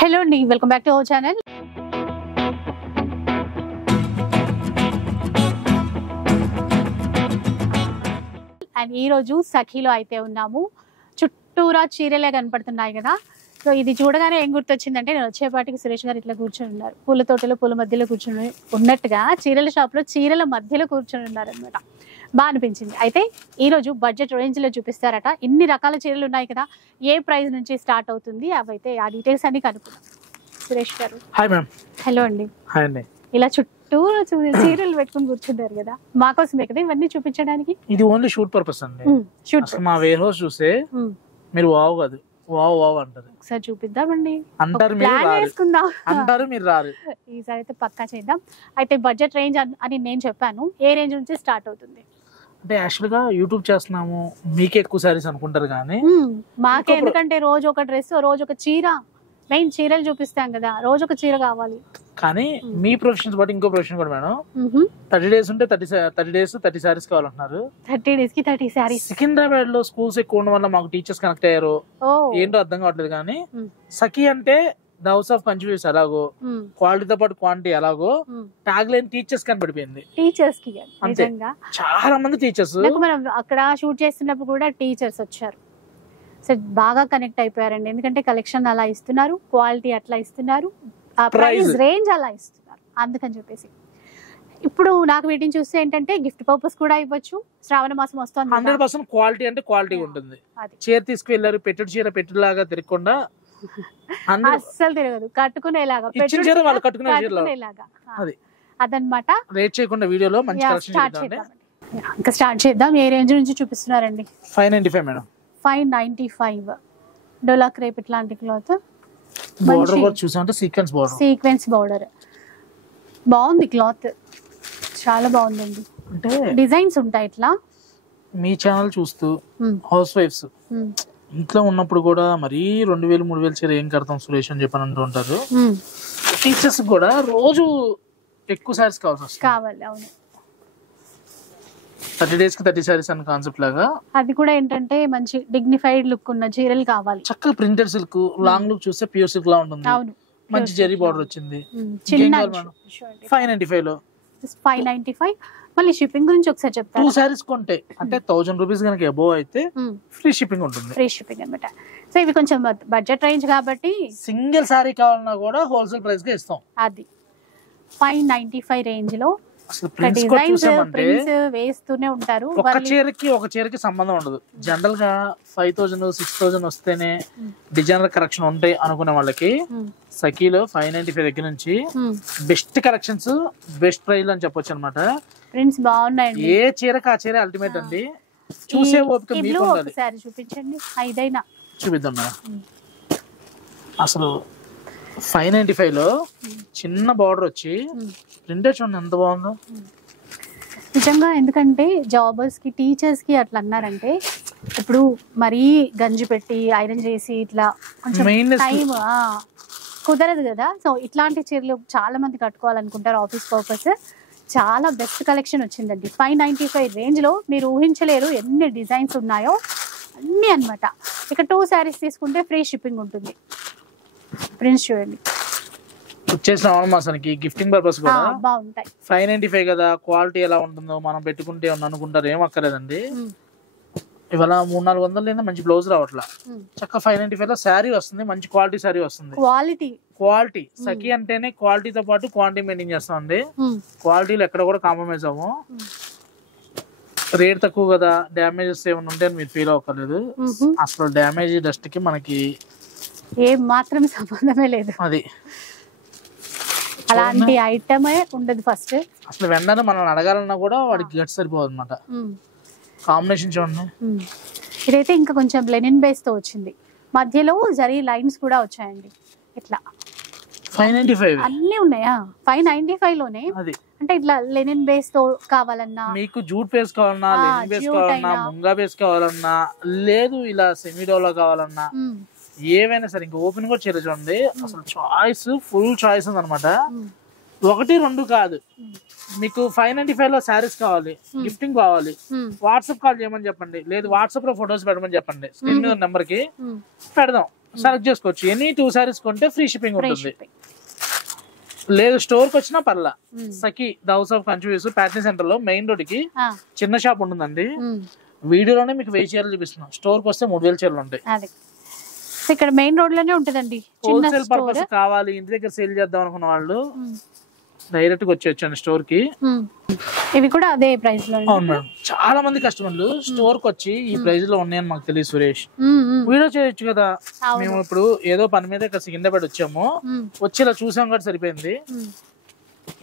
Hello అండి, welcome back to our channel. And ఈ రోజు సఖీలో అయితే ఉన్నాము. చుట్టూరా చీరలే కనపడుతున్నాయి కదా. సో ఇది చూడగానే ఏం గుర్తొచ్చిందంటే, నేను వచ్చేపాటికి సురేష్ గారు ఇట్లా కూర్చొని ఉన్నారు, పూల తోటలో పూల మధ్యలో కూర్చొని ఉన్నట్టుగా చీరల షాప్లో చీరల మధ్యలో కూర్చొని ఉన్నారు అనమాట. బాగా అనిపించింది. అయితే ఈరోజు బడ్జెట్ రేంజ్లో చూపిస్తారట. ఇన్ని రకాల చీరలు ఉన్నాయి కదా, ఏ ప్రైస్ నుంచి స్టార్ట్ అవుతుంది, అవైతే ఆ డీటెయిల్స్ అన్ని కనుక్కుందాం. సురేష్ గారు హాయ్ మ్యామ్. హలో అండి. హాయ్ అండి. ఇలా చుట్టూ చీరలు పెట్టుకుని కూర్చుంటారు కదా, మాకోసమే కదా ఇవన్నీ చూపించడానికి. ఇది ఓన్లీ షూట్ పర్పస్ అండి. షూట్ మా వేర్ హౌస్ చూస్తే మీరు వావ్ కాదు వావ్ వావ్ అంటారు. ఒకసారి చూపిద్దామండి, అంటారు వేసుకుందాం అంటారు, మీరు రారు. ఈసారి అయితే పక్కా చేద్దాం. అయితే బడ్జెట్ రేంజ్ అని నేను చెప్పాను, ఏ రేంజ్ నుంచి స్టార్ట్ అవుతుంది? అంటే యాక్చువల్ గా యూట్యూబ్ చేస్తున్నాము, మీకే ఎక్కువ సారీస్ అనుకుంటారు కానీ మాకే, ఎందుకంటే రోజు ఒక డ్రెస్, రోజు ఒక చీర, మెయిన్ చీరలు చూపిస్తాం కదా, రోజు ఒక చీర కావాలి. కానీ మీ ప్రొఫెషన్స్ బట్టి ఇంకో ప్రొఫెషన్ కూడా మేడం, 30 days ఉంటే 30 days 30 సారీస్ కావాలంటున్నారు. 30 days కి 30 సారీస్. సికింద్రాబాద్ లో స్కూల్స్ ఎక్కువ ఉండడం వల్ల మాకు టీచర్స్ కనెక్ట్ అయ్యారు, ఏంటో అర్థం కావట్లేదు. కానీ సఖీ అంటే ద హౌస్ ఆఫ్ కన్ఫ్యూజ్ ఎలాగో, క్వాలిటీతో పాటు క్వాంటిటీ ఎలాగో ట్యాగ్ లైన్ టీచర్స్ కనబడిపోయింది. టీచర్స్ కి నిజంగా చాలా మంది టీచర్స్, మనం అక్కడ షూట్ చేస్తున్నప్పుడు కూడా టీచర్స్ వచ్చారు. సో బాగా కనెక్ట్ అయిపోయారండి, ఎందుకంటే కలెక్షన్ అలా ఇస్తున్నారు, క్వాలిటీ అట్లా ఇస్తున్నారు, ఆ ప్రైస్ రేంజ్ అలా ఇస్తున్నారు. అందుకని చెప్పేసి ఇప్పుడు నాకు వీటిని చూస్తే ఏంటంటే గిఫ్ట్ పర్పస్ కూడా ఇవ్వచ్చు. శ్రావణ మాసం వస్తుంది, 100% క్వాలిటీ అంటే క్వాలిటీ ఉంటుంది. చీర తీసుకువెళ్ళారు, పెట్టుడు చీర పెట్టులాగా తిరగకుండా అస్సలు తిరగదు, కట్టుకునేలాగా కట్టుకునేలాగా అదనమాట. రేట్ చేయకుండా వీడియోలో మంచి ఇంకా స్టార్ట్ చేద్దాం. ఏ రేంజ్ నుంచి చూపిస్తున్నారండి? 595 మేడం. 595 డోలా క్రేప్ ఇట్లాంటి క్లాత్. బోర్డర్ కూడా చూసామంటే సీక్వెన్స్ బోర్డర్ బాగుంది, క్లాత్ చాలా బాగుందండి. అంటే డిజైన్స్ ఉంటాయి ఇట్లా. మీ ఛానల్ చూస్తూ హౌస్ వైఫ్స్ ఇంట్లో ఉన్నప్పుడు కూడా మరీ 2000-3000 చీర ఏం కడతాం సురేష్ అని చెప్పని అంటూ ఉంటారు. టీచర్స్ కూడా రోజు ఎక్కువ సారీస్ కావాలి. అవును, 30 days కి 30 సారీస్ అన్న కాన్సెప్ట్ లాగా. అది కూడా ఏంటంటే మంచి డిగ్నిఫైడ్ లుక్ ఉన్న చీరలు కావాలి. చక్కగా ప్రింటెడ్ సిల్క్, లాంగ్ లుక్ చూస్తే ప్యూర్ సిల్క్ లా ఉంటుంది. అవును, మంచి జరీ బార్డర్ వచ్చింది. 595 లో 595. మళ్ళీ షిప్పింగ్ గురించి ఒకసారి చెప్తాను. 2 సారీస్ కొంటే అంటే 1000 రూపీస్ కనుక అబోవ్ అయితే ఫ్రీ షిప్పింగ్ ఉంటుంది. ఫ్రీ షిప్పింగ్ అనమాట. సో ఇవి కొంచెం బడ్జెట్ రేంజ్ కాబట్టి సింగిల్ సారీ కావాలన్నా కూడా హోల్సేల్ ప్రైస్ గా ఇస్తాం. అది 595 రేంజ్ లో వేస్తూనే ఉంటారు. ఒక చీరకి సంబంధం ఉండదు. జనరల్ గా 5000-6000 వస్తేనే డిజైనర్ కరెక్షన్ ఉంటాయి అనుకునే వాళ్ళకి సఖీలో 595 దగ్గర నుంచి బెస్ట్ కలెక్షన్స్, బెస్ట్ ప్రైస్ అని చెప్పొచ్చు అనమాట. ప్రింట్స్ బాగున్నాయండి. ఏ చీరకి ఆ చీర అల్టిమేట్ అండి. చూసే ఓపిక మీకు ఉండాలి. చూపించండి, ఐదైనా చూపిద్దాం మేడం. అసలు 595 లో చిన్న బార్డర్ వచ్చి ప్రింటెడ్ చూడండి ఎంత బాగుందో నిజంగా. ఎందుకంటే జాబర్స్ కి, టీచర్స్ కి అట్లా అన్నారంటే, ఇప్పుడు మరీ గంజి పెట్టి ఐరన్ చేసి ఇట్లా కొంచెం టైం కుదరదు కదా. సో ఇట్లాంటి చీరలు చాలా మంది కట్టుకోవాలనుకుంటారు ఆఫీస్ పర్పస్. చాలా బెస్ట్ కలెక్షన్ వచ్చిందండి. 595 రేంజ్ లో మీరు ఊహించలేరు ఎన్ని డిజైన్స్ ఉన్నాయో అన్ని అనమాట. ఇక 2 సారీస్ తీసుకుంటే ఫ్రీ షిప్పింగ్ ఉంటుంది. ప్రింట్స్ చూడండి, వచ్చేసిన మాసానికి గిఫ్టింగ్ పర్పస్ కూడా బాగుంటాయి. 595 కదా, క్వాలిటీ ఎలా ఉంటుందో మనం పెట్టుకుంటే అనుకుంటారు, ఏం అక్కర్లేదండి. ఇవాళ 300-400 లేదా మంచి బ్లౌజ్ రావట్లా, చక్క 595 లో శారీ వస్తుంది, మంచి క్వాలిటీ శారీ వస్తుంది. క్వాలిటీ సఖీ అంటేనే క్వాలిటీతో పాటు క్వాంటిటీ మెయింటైన్ చేస్తామండి. క్వాలిటీలో ఎక్కడ కూడా కాంప్రమైజ్ అవ్వం. రేట్ తక్కువ కదా, డ్యామేజెస్ ఏమైనా ఉంటే మీరు ఫీల్ అవ్వలేదు. అసలు డ్యామేజ్ డస్ట్ కి మనకి ఏం మాత్రం సంబంధమే లేదు. అది అలాంటి ఐటమే ఉండదు. ఫస్ట్ అసలు వెంటనే మనం అడగాలన్నా కూడా వాడికి గట్ సరిపోదు అనమాట. కాంబినేషన్ చూడండి. ఇదైతే ఇంకా కొంచెం లెనిన్ బేస్ తో వచ్చింది, మధ్యలో జరీ లైన్స్ కూడా వచ్చాయండి. ఇట్లా 595 అన్ని ఉన్నాయా? 595 లోనే. అంటే ఇట్లా లెనిన్ బేస్ తో కావాలన్నా, మీకు జూట్ బేస్ కావాలన్నా, లెనిన్ బేస్ కావాలన్నా, ముంగా బేస్ కావాలన్నా, లేదు ఇలా సెమీడోలా కావాలన్నా, ఏవైనా సరే. ఇంకా ఓపెన్ కూడా చీర చూడండి, అసలు చాయిస్ ఫుల్ చాయిస్ ఉంది అనమాట. 1-2 కాదు, మీకు 595 లో శారీస్ కావాలి, గిఫ్టింగ్ కావాలి, వాట్సాప్ కాల్ చేయమని చెప్పండి, లేదు వాట్సాప్ లో ఫొటోస్ పెట్టమని చెప్పండి. స్క్రీన్ మీద నెంబర్ కి పెడదాం. సెలెక్ట్ చేసుకోవచ్చు. ఎనీ 2 సారీస్ కొంటే ఫ్రీ షిప్పింగ్ ఉంటుంది. లేదు స్టోర్ కి వచ్చినా పర్లా. Sakhi the house of confuse pattern centre లో మెయిన్ రోడ్ కి చిన్న షాప్ ఉంటుందండి. వీడియోలోనే మీకు 1000 చీరలు చూపిస్తున్నాం. స్టోర్ కి వస్తే 3000 చీరలు ఉంటాయి. ఇక్కడ మెయిన్ రోడ్ లోనే ఉంటదండి. హోల్సేల్ పర్పస్ కావాలి, ఇంటి దగ్గర సేల్ చేద్దాం అనుకున్న వాళ్ళు డైరెక్ట్ గా వచ్చేయచ్చు స్టోర్ కి. ఇవి కూడా అదే ప్రైస్ లో. అవును మేడం, చాలా మంది కస్టమర్లు స్టోర్ కి వచ్చి ఈ ప్రైస్ లో ఉన్నాయని మాకు తెలియదు సురేష్, వీడియో చేయొచ్చు కదా. మేము ఇప్పుడు ఏదో పని మీద ఇక్కడ సికింద్రాబాద్ వచ్చాము, వచ్చి ఇలా చూసాం కూడా సరిపోయింది.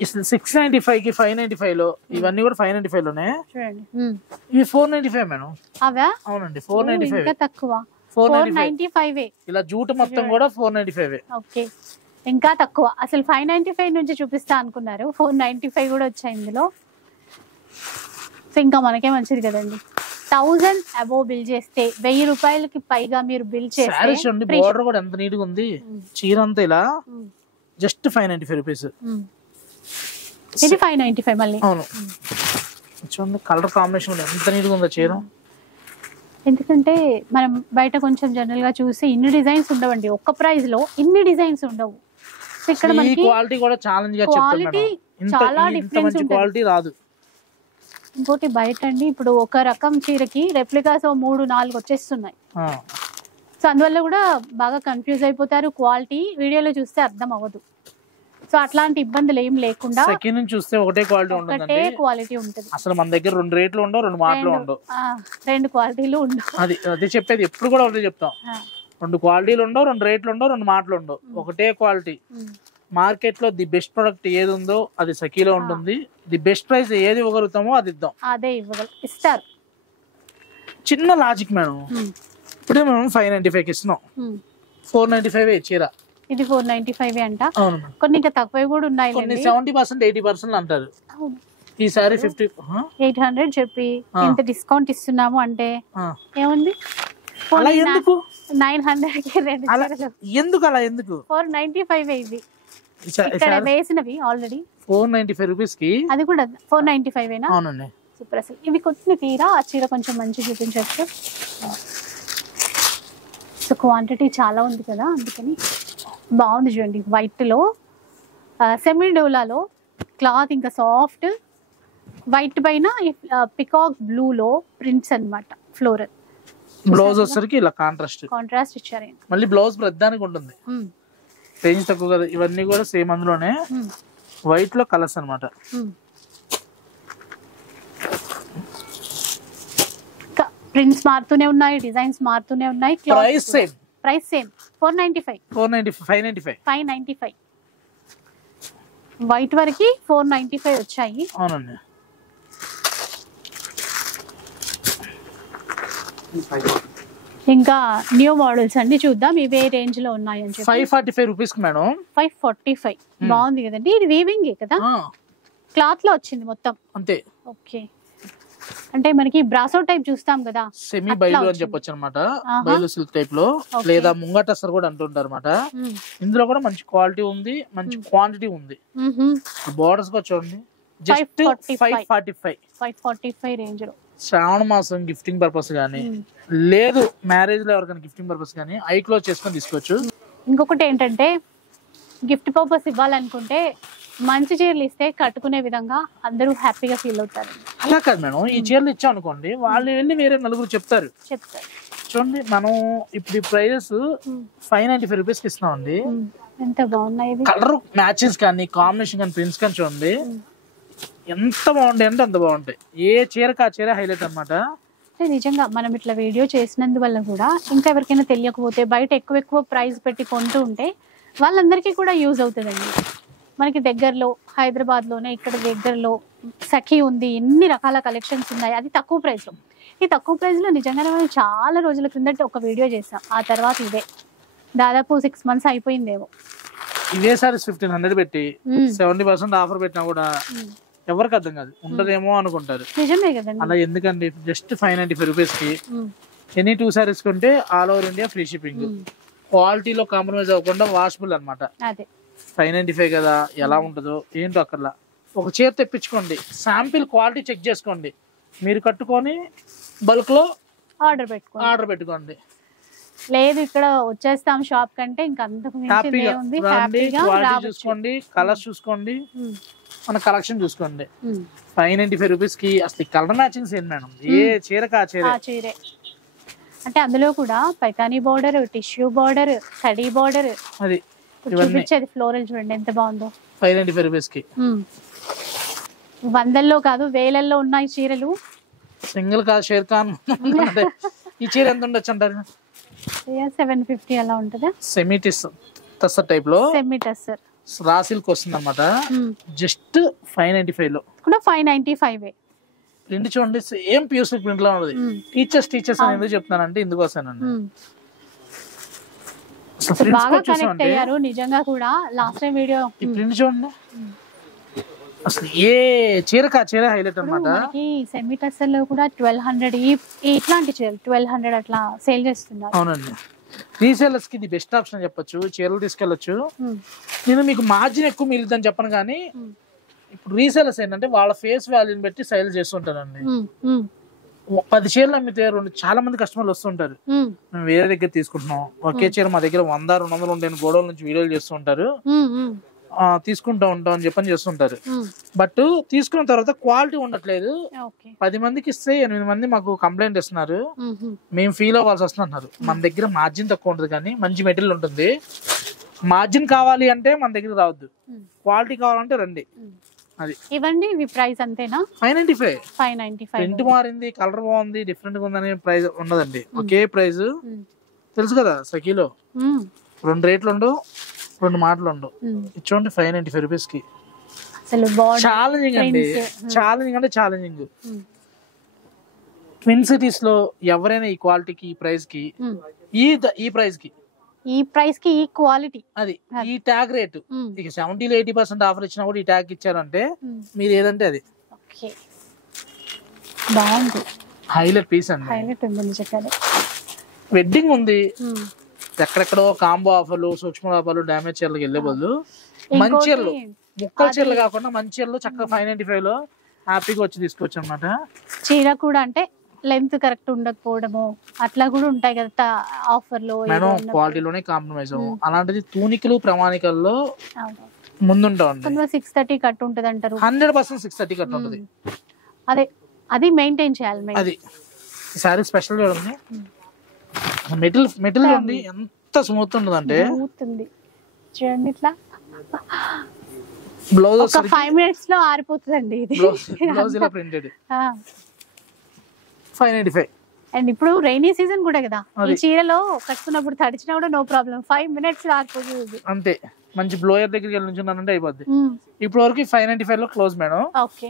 695 కి 595 లో, ఇవన్నీ కూడా 595 లోనే. ఇవి 495 మేడం. అవునండి 495 తక్కువ. 495 ఇలా జూట్ మొత్తం కూడా 495. ఓకే, ఇంకా తక్కువ. అసలు 595 నుంచి చూపిస్తా అనుకున్నారు, 495 కూడా వచ్చాయి ఇందులో. సో ఇంకా మనకే మంచిది కదండి. 1000 అబోవ్ బిల్ చేస్తే 1000 రూపాయలకి పైగా మీరు బిల్ చేస్తే బోర్డర్ కూడా ఎంత నీట్ గా ఉంది. చీర అంతా ఇలా జస్ట్ 595 రూపీస్. ఇది 595 మళ్ళీ. అవును చూడండి, కలర్ కాంబినేషన్ కూడా ఎంత నీట్ గా ఉందో చీర. ఎందుకంటే మనం బయట కొంచెం జనరల్ గా చూసి ఇన్ని డిజైన్స్ ఉండవండి, ఒక్క ప్రైస్ లో ఇన్ని డిజైన్స్ ఉండవు. ఇక్కడ మనకి క్వాలిటీ కూడా ఛాలెంజ్ గా చెప్తాను, చాలా డిఫరెన్స్ క్వాలిటీ రాదు. ఇంకోటి బయట అండి, ఇప్పుడు ఒక రకం చీరకి రెప్లికాస్ 3-4 వచ్చేస్తున్నాయి. సో అందువల్ల కూడా బాగా కన్ఫ్యూజ్ అయిపోతారు, క్వాలిటీ వీడియోలో చూస్తే అర్థం అవ్వదు. సో అట్లాంటి ఇబ్బందులు ఏం లేకుండా సెకండ్ నుంచి చూస్తే ఒకటే క్వాలిటీ ఉంటుంది. అసలు మన దగ్గర 2 రేట్లు ఉండవు, 2 మాటలు ఉండవు, 2 క్వాలిటీలు ఉండవు. అది చెప్పేది ఎప్పుడు కూడా ఒకటే చెప్తాం. 2 క్వాలిటీలు ఉండవు, 2 రేట్లు ఉండవు, 2 మాటలు ఉండవు, ఒకటే క్వాలిటీ. మార్కెట్ లో ది బెస్ట్ ప్రొడక్ట్ ఏది ఉందో అది సఖీలో ఉంటుంది. ది బెస్ట్ ప్రైస్ ఏది ఇవ్వగలుగుతామో అది ఇద్దాం, అదే ఇస్తారు. చిన్న లాజిక్ మేడం. ఇప్పుడే మేము 595 ఇస్తున్నాం, 495 చీర. ఇది 495 అంట. కొన్ని ఇంకా తక్కువ కూడా ఉన్నాయి, 70% 80% అంటారు. ఈసారి 800 చెప్పి ఇంత డిస్కౌంట్ ఇస్తున్నాము అంటే ఏముంది. 900 ఎందుకు అలా, ఎందుకు 495 ఇది ఇక్కడ వేసినవి ఆల్రెడీ 495 రూపీస్ కి, అది కూడా 495 ఏనా? అవునండి సూపర్. అసలు ఇవి కొట్టిన తీరా ఆ చీర కొంచెం మంచి చూపించవచ్చు. సో క్వాంటిటీ చాలా ఉంది కదా, అందుకని బాగుంది. చూడండి వైట్ లో సెమీ డోలాలో క్లాత్, ఇంకా సాఫ్ట్ వైట్ పైన పికాక్ బ్లూ లో ప్రింట్స్ అన్నమాట, ఫ్లోరల్. బ్లౌజ్ వచ్చరికి ఇలా కాంట్రాస్ట్ ఇచ్చారు. మళ్ళీ బ్లౌజ్ ప్రతిదానికి ఉంటుంది, రేంజ్ తక్కువ కదా. ఇవన్నీ కూడా సేమ్ అందులోనే వైట్ లో కలర్స్ అన్నమాట. ప్రింట్స్ మారుతూనే ఉన్నాయి, డిజైన్స్ మారుతూనే ఉన్నాయి. ప్రైస్ సేమ్ 495 595 వైట్ వరకు 495 వచ్చాయి. అవునండి. ఇంకా న్యూ మోడల్స్ అన్ని చూద్దాం, ఇవే రేంజ్ లో ఉన్నాయని చెప్పి. 545 రూపీస్ మేడం. 545 బాగుంది కదండి. ఇది వీవింగ్ కదా, క్లాత్ లో వచ్చింది మొత్తం అంతే. ఓకే, అంటే మనకి బ్రాసో టైప్ చూస్తాం కదా, సెమీ బైలు అని చెప్పొచ్చు అనమాట. బైలు సిల్క్ టైప్ లో, లేదా ముంగటసర్ కూడా అంటుంటారు అనమాట. ఇందులో కూడా మంచి క్వాలిటీ ఉంది, మంచి క్వాంటిటీ ఉంది. బోర్డర్స్ కూడా చూడండి, జస్ట్ 545 రేంజ్ లో. శ్రావణ మాసం గిఫ్టింగ్ పర్పస్ గానీ, లేదు మ్యారేజ్ లో ఎవరికైనా గిఫ్టింగ్ పర్పస్ గానీ ఐ క్లోజ్ చేసుకొని తీసుకోవచ్చు. ఇంకొకటి ఏంటంటే గిఫ్ట్ పర్పస్ ఇవ్వాలనుకుంటే మంచి చీరలు ఇస్తే కట్టుకునే విధంగా అందరూ హ్యాపీగా ఫీల్ అవుతారు. అలా కాదు మేడం, ఈ చీరలు ఇచ్చాం అనుకోండి, వాళ్ళు వెళ్ళి వేరే నలుగురు చెప్తారు. చూడండి మనం ఇప్పుడు ఈ ప్రైజెస్ 595 రూపీస్ కి ఇస్తున్నామండి. ఎంత బాగున్నాయి, కలర్ మ్యాచెస్ కానీ, కాంబినేషన్ కానీ, ప్రింట్స్ కానీ చూడండి ఎంత బాగుంటాయి అంటే అంత బాగుంటాయి. ఏ చీరకు ఆ చీర హైలైట్ అనమాట. నిజంగా మనం ఇట్లా వీడియో చేసినందువల్ల కూడా ఇంకా ఎవరికైనా తెలియకపోతే బయట ఎక్కువ ప్రైస్ పెట్టి కొంటూ ఉంటే వాళ్ళందరికీ కూడా యూజ్ అవుతుందండి. మనకి దగ్గరలో హైదరాబాద్ లోనే ఇక్కడ దగ్గరలో సఖీ ఉంది, ఎన్ని రకాల కలెక్షన్స్ ఉన్నాయి, అది తక్కువ ప్రైస్ లో. ఈ తక్కువ ప్రైస్ లో నిజంగానే మనం చాలా రోజుల కిందట ఒక వీడియో చేసాం, ఆ తర్వాత ఇదే దాదాపు 6 months అయిపోయిందేమో. ఇవే సారీస్ 1500 పెట్టి 70% ఆఫర్ పెట్టినా కూడా ఎవరికి అర్థం కాదు, ఉండదేమో అనుకుంటారు. నిజమే కదండి. అలా ఎందుకండి, జస్ట్ 595 రూపీస్ కి ఎనీ 2 సారీస్ కొంటే all over India free shipping. క్వాలిటీలో కాంప్రమైజ్ అవ్వకుండా వాషబుల్ అనమాట. 595 కదా, ఎలా ఉంటుందో ఏంటో అక్కర్లా. ఒక చీర తెప్పించుకోండి, శాంపిల్ క్వాలిటీ చెక్ చేసుకోండి, మీరు కట్టుకొని బల్క్ లో ఆర్డర్ పెట్టుకోండి. లేదు ఇక్కడ వచ్చేస్తాం షాప్ కంటే ఇంకా అంతకు మించి ఏముంది, హ్యాపీగా చూసుకోండి, కలర్స్ చూసుకోండి, మన కలెక్షన్ చూసుకోండి. 595 రూపీస్ కి అసలు కలర్ మ్యాచింగ్స్ ఏంటి మేడం, ఏ చీరకా చీరే. అంటే అందులో కూడా Paithani border, tissue border, khadi border, అది చూపించేది ఫ్లోరల్ చూడండి ఎంత బాగుందో. 595 రూపీస్ కి వందల్లో కాదు వేలల్లో ఉన్నాయి చీరలు. సింగిల్ కాదు షేర్ ఖాన్. ఈ చీర ఎంత ఉండొచ్చు అంటారు? 750 అలా ఉంటుందా? సెమీ టస్సర్ టైప్ లో, సెమీ టస్సర్ రా సిల్క్ వస్తుంది అనమాట. జస్ట్ 595 లో కూడా 595. ప్రింట్ చూడండి సేమ్ ప్యూర్ సిల్క్ ప్రింట్ లో ఉన్నది. టీచర్స్ అని ఎందుకు చెప్తున్నానంటే ఇందుకోసానండి. బాగా కనెక్ట్ అయ్యారు నిజంగా కూడా. లాస్ట్ టైం వీడియో ఈ ప్రింట్ చూడండి అసలు ఏ చీరకా చీర హైలైట్ అనమాట. సెమీ టస్సర్ లో కూడా 1200 ఇట్లాంటి చీరలు 1200 అట్లా సేల్ చేస్తున్నారు. అవునండి, రీసేలర్స్ కి ఇది బెస్ట్ ఆప్షన్ చెప్పొచ్చు. చీరలు తీసుకెళ్లొచ్చు. నేను మీకు మార్జిన్ ఎక్కువ మిగులుతుందని చెప్పను కానీ ఇప్పుడు రీసేలర్స్ ఏంటంటే వాళ్ళ ఫేస్ వాల్యూని బట్టి సేల్ చేస్తుంటారండి. 10 చీరలు అమ్మితే చాలా మంది కస్టమర్లు వస్తుంటారు. మేము వేరే దగ్గర తీసుకుంటున్నాం, ఒకే చీర మా దగ్గర 100-200 ఉంటాయని గోడౌన్ నుంచి వీడియోలు చేస్తూ ఉంటారు, తీసుకుంటూ ఉంటాం అని చెప్పని చేస్తుంటారు. బట్ తీసుకున్న తర్వాత క్వాలిటీ ఉండట్లేదు. 10 మందికి ఇస్తే 8 మంది మాకు కంప్లైంట్ ఇస్తున్నారు, మేము ఫీల్ అవ్వాల్సి వస్తున్నారు. మన దగ్గర మార్జిన్ తక్కువ ఉంటుంది కానీ మంచి మెటీరియల్ ఉంటుంది. మార్జిన్ కావాలి అంటే మన దగ్గర రావద్దు, క్వాలిటీ కావాలంటే రండి. అది ఇవ్వండి. ఇవి ప్రైస్ అంతేనా? 595. ప్రింట్ మారింది, కలర్ బాగుంది, డిఫరెంట్ గా ఉందని ప్రైస్ ఉండదండి, ఒకే ప్రైస్. తెలుసు కదా సఖీలో 2 రేట్లు ఉండవు, 2 మాటలు ఉండవు. ఇచ్చోండి 595 రూపీస్ కి. ఛాలెంజింగ్ అండి, ఛాలెంజింగ్ అంటే ఛాలెంజింగ్. ట్విన్ సిటీస్ లో ఎవరైనా ఈ క్వాలిటీకి, ఈ ప్రైస్ కి, ఈ ప్రైస్ కి ఈ క్వాలిటీ, అది ఈ ట్యాగ్ రేటు, ఇక 70-80% ఆఫర్ ఇచ్చినా కూడా ఈ ట్యాగ్ ఇచ్చారంటే మీరు ఏదంటే అది బాగుంది. హైలైట్ పీస్ అండి, వెడ్డింగ్ ఉంది, ఎక్కడెక్కడో కాంబో ఆఫర్లు, సూక్ష్మ లాభాలు, డామేజ్ చీరలకు వెళ్లే బదులు మంచి చీరలు, ముక్కల చీరలు కాకుండా మంచి చీరలు చక్కగా 595 లో హ్యాపీగా వచ్చి తీసుకోవచ్చు అనమాట. చీర కూడా అంటే లెంత్ కరెక్ట్ ఉండకపోవడము అట్లా కూడా ఉంటాయి కదా ఆఫర్లో. మేడం క్వాలిటీలోనే కాంప్రమైజ్ అవ్వం. అలాంటిది తూనికలు ప్రమాణికల్లో ముందుంటా ఉంటాయి. 630 కట్ ఉంటుంది అంటారు, 100% 630 కట్ ఉంటుంది. అది మెయింటైన్ చేయాలి. అది సారీ స్పెషల్ గా ఉంది. మెటల్ చూడండి ఎంత స్మూత్ ఉంటుంది అంటే, చూడండి ఇట్లా బ్లౌజ్ 5 minutes లో ఆరిపోతుందండి. ఇది బ్లౌజ్ ఇలా ప్రింటెడ్ 595. అండ్ ఇప్పుడు రైనీ సీజన్ కూడా కదా, ఈ చీరలో కట్టుకున్నప్పుడు తడిచినా కూడా నో ప్రాబ్లం, 5 minutes లో ఆరిపోతుంది అంతే. మంచి బ్లోయర్ దగ్గరికి వెళ్ళి నుంచున్నానంటే అయిపోద్ది. ఇప్పుడు వరకు 595 లో క్లోజ్ మేడం. ఓకే,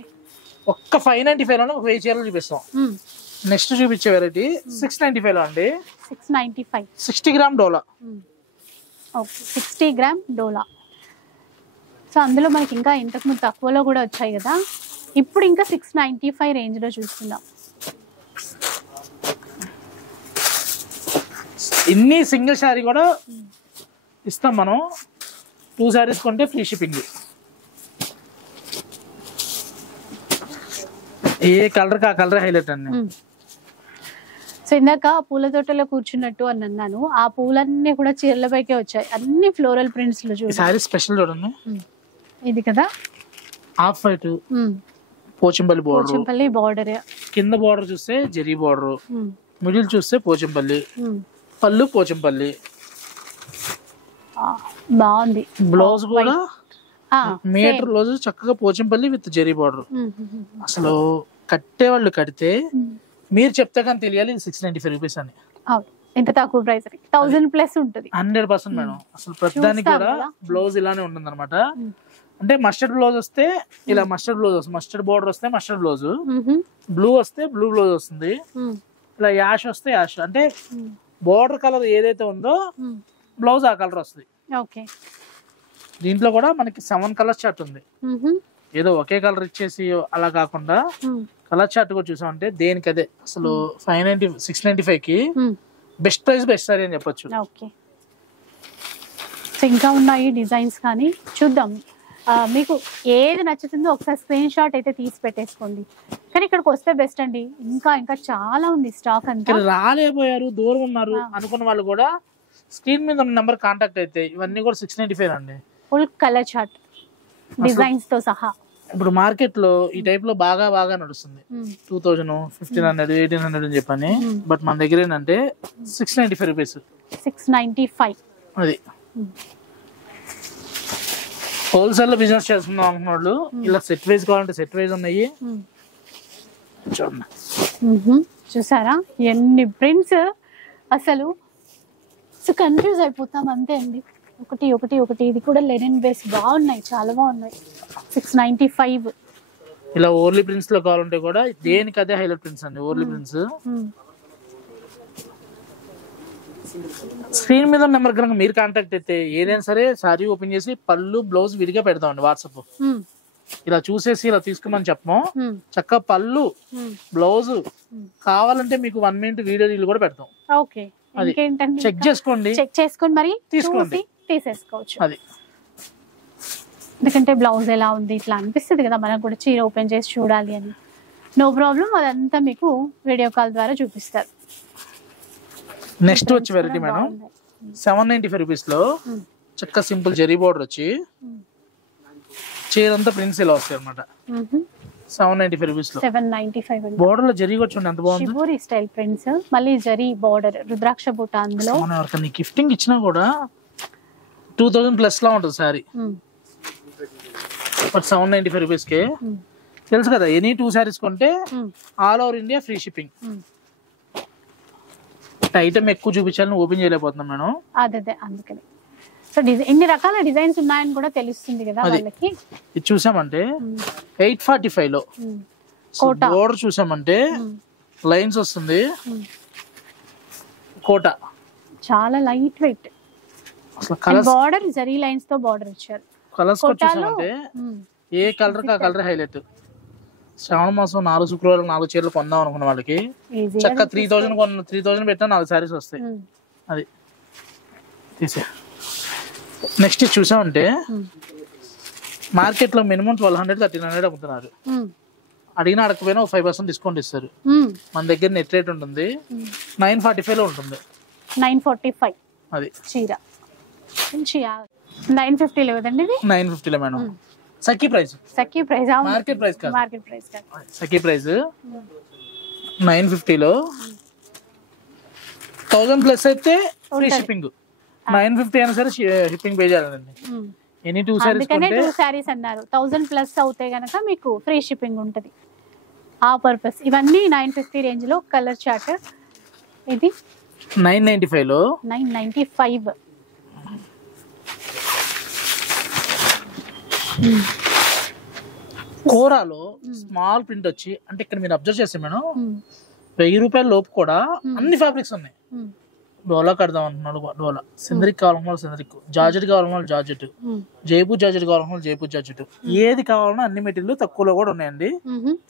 ఒక్క 595 లో 1000 చీరలు చూపిస్తాం. నెక్స్ట్ చూపించే వెరైటీ 695 లో అండి. 695 60 గ్రామ్ డోలా. ఓకే, 60 గ్రామ్ డోలా. సో అందులో మనకి ఇంకా ఇంతకు ముందు తక్కువలో కూడా వచ్చాయి కదా, ఇప్పుడు ఇంకా 695 రేంజ్ లో చూస్తున్నాం. ఇన్ని సింగిల్ శారీ కూడా ఇస్తాం మనం. 2 శారీస్ కొంటే ఫ్రీ షిప్పింగ్. ఏ కలర్ కా కలర్ హైలైట్ అండి. సో ఇందాక పూల తోటలో కూర్చున్నట్టు అని అన్నాను, ఆ పూలన్నీ కూడా చీరల పైకే వచ్చాయి, అన్ని ఫ్లోరల్ ప్రింట్స్ లో. సారీ స్పెషల్ చూడండి, ఇది కదా హాఫ్ వైట్ పోచంపల్లి బోర్డర్. కింద బోర్డర్ చూస్తే జరీ బోర్డర్, మిడిల్ చూస్తే పోచంపల్లి, పళ్ళు పోచంపల్లి. బాగుంది. బ్లౌజ్ కూడా మీటర్ బ్లౌజ్ చక్కగా పోచంపల్లి విత్ జరీ బోర్డర్. అసలు కట్టే వాళ్ళు కడితే మీరు చెప్తే కానీ తెలియాలి 695 రూపీస్ అని. ఎంత తక్కువ ప్రైస్, 1000+ ఉంటుంది. 100% మేడం. అసలు ప్రతిదానికి కూడా బ్లౌజ్ ఇలానే ఉంటుంది అనమాట. అంటే మస్టర్డ్ బ్లౌజ్ వస్తే ఇలా మస్టర్డ్ బ్లౌజ్ వస్తుంది, మస్టర్డ్ బోర్డర్ వస్తే మస్టర్డ్ బ్లౌజ్, బ్లూ వస్తే బ్లూ బ్లౌజ్ వస్తుంది, ఇలా యాష్ వస్తే యాష్. అంటే బోర్డర్ కలర్ ఏదైతే ఉందో బ్లౌజ్ ఆ కలర్ వస్తుంది. ఓకే, దీంట్లో కూడా మనకి 7 కలర్ చార్ట్ ఉంది. ఏదో ఒకే కలర్ ఇచ్చేసి అలా కాకుండా కలర్ చార్ట్ కూడా చూసామంటే దేనికి అదే. అసలు 695 కి బెస్ట్ ప్రైస్, బెస్ట్ సారీ అని చెప్పొచ్చు. ఓకే, ఇంకా ఉన్నాయి డిజైన్స్ కానీ చూద్దాం. మీకు ఏది నచ్చుతుందో ఒకసారి స్క్రీన్ షాట్ అయితే తీసి పెట్టేసుకోండి. కానీ ఇక్కడికి వస్తే బెస్ట్ అండి. ఇంకా ఇంకా చాలా ఉంది స్టాక్ అంతా. రాలేపోయారు, దూరం ఉన్నారు అనుకున్న వాళ్ళు కూడా స్క్రీన్ మీద ఉన్న నెంబర్ కాంటాక్ట్ అయితే ఇవన్నీ కూడా 695 అండి. ఫుల్ కలర్ చార్ట్ డిజైన్స్ తో సహా. ఇప్పుడు మార్కెట్ లో ఈ టైప్ లో బాగా నడుస్తుంది. 2000, 1500, 1800 అని చెప్పని. బట్ మన దగ్గర ఏంటంటే 695 రూపీస్. 695 అది. హోల్సేల్ లో బిజినెస్ చేస్తున్నాం అనుకున్న వాళ్ళు ఇలా సెట్ వైజ్ కావాలంటే సెట్ వైజ్ ఉన్నాయి. చూడండి, చూసారా ఎన్ని ప్రింట్స్, అసలు కన్ఫ్యూజ్ అయిపోతాం అంతే అండి. ఒకటి ఒకటి ఒకటి. ఇది కూడా లెనిన్ బేస్ బాగున్నాయి, చాలా బాగున్నాయి. 695. ఇలా ఓర్లీ ప్రింట్స్ లో కావాలంటే కూడా దేనికి అదే హైలైట్ ప్రింట్స్ అండి. ఓర్లీ ప్రింట్స్ స్క్రీన్ మీద నెంబర్ కనుక మీరు కాంటాక్ట్ అయితే ఏదైనా సరే సారీ ఓపెన్ చేసి పళ్ళు బ్లౌజ్ విడిగా పెడతామండి. వాట్సాప్ ఇలా చూసేసి ఇలా తీసుకున్నాను చెప్పము, చక్కగా పళ్ళు బ్లౌజ్ కావాలంటే మీకు 1 minute వీడియో రీల్ కూడా పెడతాం. ఓకే, అది చెక్ చేసుకోండి, మరి తీసుకోండి, తీసేసుకోవచ్చు. అది. ఎందుకంటే బ్లౌజ్ ఎలా ఉంది ఇట్లా అనిపిస్తుంది కదా మనకు కూడా, చీర ఓపెన్ చేసి చూడాలి అని. నో ప్రాబ్లం, అదంతా మీకు వీడియో కాల్ ద్వారా చూపిస్తారు. నెక్స్ట్ వచ్చి వెరైటీ మేడం 795 రూపీస్ లో చక్కగా సింపుల్ జరీ బోర్డర్ వచ్చి చీర అంతా ప్రింట్స్ ఇలా వస్తాయి అనమాట. 795 రూపీస్ లో 795 బోర్డర్ లో జరీ కూడా చూడండి ఎంత బాగుంది. షిబోరి స్టైల్ ప్రింట్స్, మళ్ళీ జరీ బోర్డర్, రుద్రాక్ష బూట అందులో. మనం ఎవరికైనా గిఫ్టింగ్ ఇచ్చినా కూడా 2000 ప్లస్ లా ఉంటుంది సారీ. బట్ 795 రూపీస్ కే తెలుసు కదా, ఎనీ 2 సారీస్ కొంటే all over India free shipping. Item ఎక్కువ చూపించాలని ఓపెన్ చేయలేకపోతున్నాం మేడం. అదే అందుకని. సో ఇన్ని రకాల డిజైన్స్ ఉన్నాయని కూడా తెలుస్తుంది కదా వాళ్ళకి. ఇది చూసామంటే 845 లో బోర్డర్ చూసామంటే లైన్స్ వస్తుంది, కోట చాలా లైట్ వెయిట్. అసలు కలర్స్ బోర్డర్ జరీ లైన్స్ తో బోర్డర్ ఇచ్చారు. కలర్స్ చూసామంటే ఏ కలర్ కా కలర్ హైలైట్. శ్రావణ మాసం 4 శుక్రవారం 4 చీరలు కొందాం అనుకున్న వాళ్ళకి చక్కగా 3000 పెట్టినా 4 సారీస్ వస్తాయి. అది తీసే. నెక్స్ట్ చూసామంటే మార్కెట్ లో మినిమం 1200, 1300 అమ్ముతున్నారు. అడిగినా అడగకపోయినా 5% డిస్కౌంట్ ఇస్తారు. మన దగ్గర నెట్ రేట్ ఉంటుంది 945 లో ఉంటుంది. 945 అది చీర 950 లేదండి ఇది. 950 లో మేడం. సఖీ ప్రైస్ మార్కెట్ ప్రైస్ కాదు, సఖీ ప్రైస్ 950 లో 1000 ప్లస్ అయితే ఫ్రీ షిప్పింగ్. 950 అయినా సరే షిప్పింగ్ పే చేయాలండి. ఎనీ 2 సారీస్ కొంటే 2 సారీస్ అన్నారు 1000 ప్లస్ అవుతే గనక మీకు ఫ్రీ షిప్పింగ్ ఉంటది. ఆ పర్పస్ ఇవన్నీ 950 రేంజ్ లో. కలర్ చార్ట్ ఇది 995 లో 995. కోరాలో స్మాల్ ప్రింట్ వచ్చి, అంటే ఇక్కడ మీరు అబ్జర్వ్ చేస్తే మేడం 1000 రూపాయల లోపు కూడా అన్ని ఫ్యాబ్రిక్స్ ఉన్నాయి. డోలా కడదాం అంటున్నాడు డోలా, సిందరిక్ కావాలన్నా సిందరిక్, జార్జెట్ కావాలన్నా జార్జెట్, జైపూర్ జార్జెట్ కావాలన్నా జైపూర్ జార్జెట్, ఏది కావాలన్నా అన్ని మెటీరియల్ తక్కువలో కూడా ఉన్నాయండి.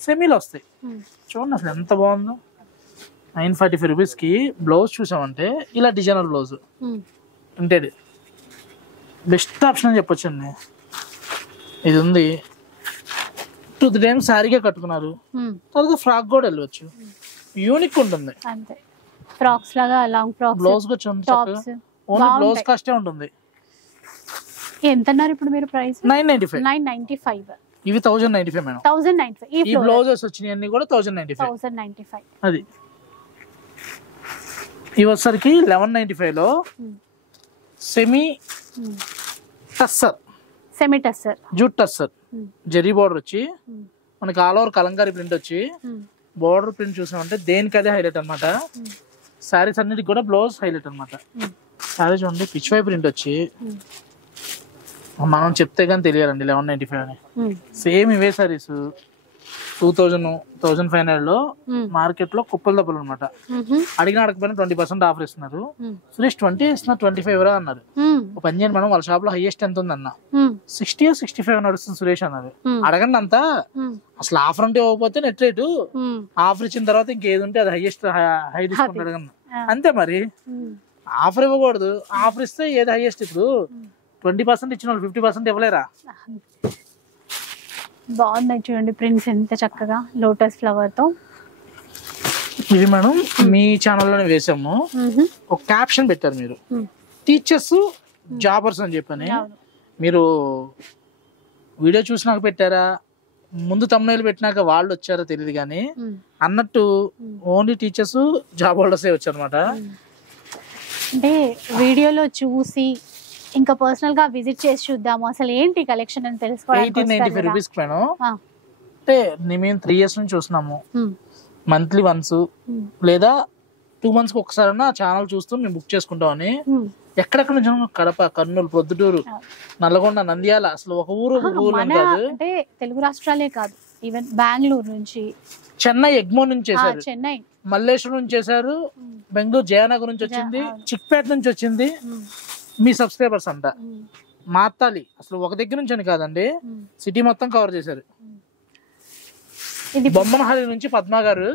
సెమీలో వస్తాయి. చూడండి అసలు ఎంత బాగుందో. 945 రూపీస్ కి బ్లౌజ్ చూసామంటే ఇలా designer blouse printed best option అని చెప్పొచ్చండి. ఇది ఉంది 2-3 టైమ్స్ శారీగా కట్టుకున్నారు, తర్వాత ఫ్రాక్ కూడా వెళ్ళవచ్చు. యూనిక్ ఉంటుంది. ఫ్రాక్స్ లాగా long frocks, blouse only blouse కాస్టే ఉంటుంది. ఎంత అన్నారు ఇప్పుడు మీరు ప్రైస్? 995. ఇవి 1095 మేడం. 1095. ఈ బ్లౌజెస్ వచ్చినాయి అన్ని కూడా 1095. అది ఇవి వచ్చరికి 1195 లో semi tussar jute tussar zari border వచ్చి మనకి ఆల్ ఓవర్ కలంకారీ ప్రింట్ వచ్చి బోర్డర్ ప్రింట్ చూసామంటే దేనికి అదే హైలైట్ అనమాట. శారీస్ అన్నిటికి కూడా బ్లౌజ్ హైలైట్ అనమాట. శారీ చూడండి పిచ్ వై ప్రింట్ వచ్చి మనం చెప్తే కానీ తెలియాలండి 1195 అని. సేమ్ ఇవే శారీస్ 2500 లో మార్కెట్ లో కుప్పలు దప్పలు అనమాట. అడిగిన అడగపోయినా 20% ఆఫర్ ఇస్తున్నారు. సురేష్ 20 ఇస్తున్నారు 25 రా అన్నారు. ఒక పని చేయండి మేడం, వాళ్ళ షాప్ లో హైయెస్ట్ ఎంత ఉంది అన్న 60 or 65 నడుస్తుంది సురేష్ అన్నారు. అడగండి అంతా, అసలు ఆఫర్ ఉంటే ఇవ్వకపోతే నెట్ రేటు, ఆఫర్ ఇచ్చిన తర్వాత ఇంకేది ఉంటే అది హైయెస్ట్ హై డిస్కౌంట్ అడగండి అంతే. మరి ఆఫర్ ఇవ్వకూడదు, ఆఫర్ ఇస్తే ఏది హైయెస్ట్. ఇప్పుడు 20% ఇచ్చిన వాళ్ళు 50% ఇవ్వలేరా? బాగున్నాయి చూడండి ప్రింట్స్ ఎంత చక్కగా లోటస్ ఫ్లవర్ తో. ఇది మేడం మీ ఛానల్లోనే వేసాము. ఒక క్యాప్షన్ పెట్టారు మీరు, టీచర్స్ జాబర్స్ అని చెప్పని. మీరు వీడియో చూసినాక పెట్టారా, ముందు తమ్ముళ్ళు పెట్టినాక వాళ్ళు వచ్చారో తెలియదు కానీ అన్నట్టు ఓన్లీ టీచర్స్ జాబ్ హోల్డర్సే వచ్చారు అనమాట. అంటే వీడియోలో చూసి ఇంకా పర్సనల్ గా విజిట్ చేసి చూద్దాము అసలు ఏంటి కలెక్షన్ అని తెలుసుకోవడానికి. 1895 రూపీస్ మేడం. అంటే మేము 3 years నుంచి చూస్తున్నాము. మంత్లీ వన్స్ లేదా 2 months ఒకసారి ఛానల్ చూస్తూ మేము బుక్ చేసుకుంటామని. ఎక్కడెక్కడ నుంచి, కడప, కర్నూలు, ప్రొద్దుటూరు, నల్లగొండ, నంద్యాల, అసలు ఒక ఊరు కాదు. అంటే తెలుగు రాష్ట్రాలే కాదు, ఈవెన్ బెంగళూరు నుంచి, చెన్నై ఎగ్మోర్ నుంచి చేశారు, చెన్నై మల్లేశ్వరం నుంచి చేశారు, బెంగళూరు జయనగర్ నుంచి వచ్చింది, చిక్పేట నుంచి వచ్చింది. మీ సబ్స్క్రైబర్స్ అంట మార్తాలి, అసలు ఒక దగ్గర నుంచి అని కాదండి, సిటీ మొత్తం కవర్ చేశారు. బొమ్మనహరి నుంచి పద్మా గారు,